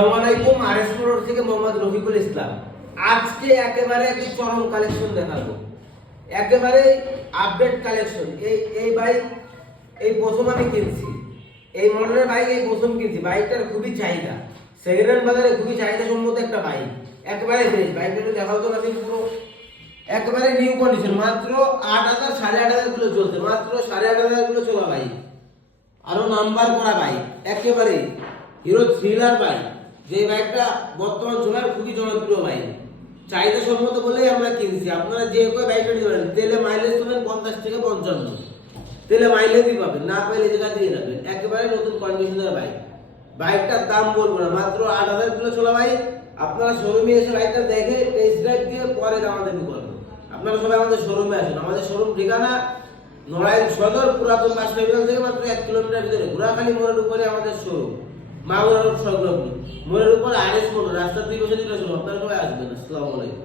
আসসালামু আলাইকুম। RS motor থেকে মোহাম্মদ রফিকুল ইসলাম। আজকে একেবারে একটি চরম কালেকশন দেখাবো, একেবারে আপডেট কালেকশন। এই বাইক এই প্রথম আমি কিনছি, এই মডেলের বাইক এই প্রথম কিনছি। বাইকটার খুবই চাহিদা, সেকেন্ড হ্যান্ড বাজারে খুবই চাহিদা সম্মত একটা বাইক, একেবারে ফ্রেশ। বাইকটা একটু দেখাও তো আমি, পুরো একেবারে নিউ কন্ডিশন। মাত্র 8,000 8,500 কিলো চলছে, মাত্র 8,500 কিলো চলা বাইক, আরো নাম্বার করা বাইক, একেবারে হিরো থ্রিলার বাইক। যে বাইকটা বর্তমান সময়ের খুবই জনপ্রিয় বাইক, চাহিদা সম্মত বলেই আমরা কিনছি। আপনারা যে কেউ বাইকটা নিতে পারেন, তেলে মাইলেজ পাবেন 50 থেকে 55, তেলে মাইলেজই পাবেন, না পাইলে জায়গা দিয়ে যাবেন। একেবারে নতুন কন্ডিশনের বাইক। বাইকটার দাম বলবো না, মাত্র 8,000 কিলো চলা বাইক। আপনারা শোরুমে এসে বাইকটা দেখে টেস্ট ড্রাইভ দিয়ে পরে দামাদামি করবেন। আপনারা সবাই আমাদের শোরুমে আসেন। আমাদের শোরুম ঠিকানা নড়াইল সদর পুরাতন বাস টার্মিনাল থেকে মাত্র 1 কিলোমিটার ভিতরে, ঘোড়াখালী মোড়ের উপরে আমাদের শোরুম, মাগুরা রোড সংলগ্ন। মোড়ের উপর আরএস মোটর, রাস্তার দুই পাশে দুটো শোরুম। আপনারা সবাই আসবেন। আসসালামু আলাইকুম।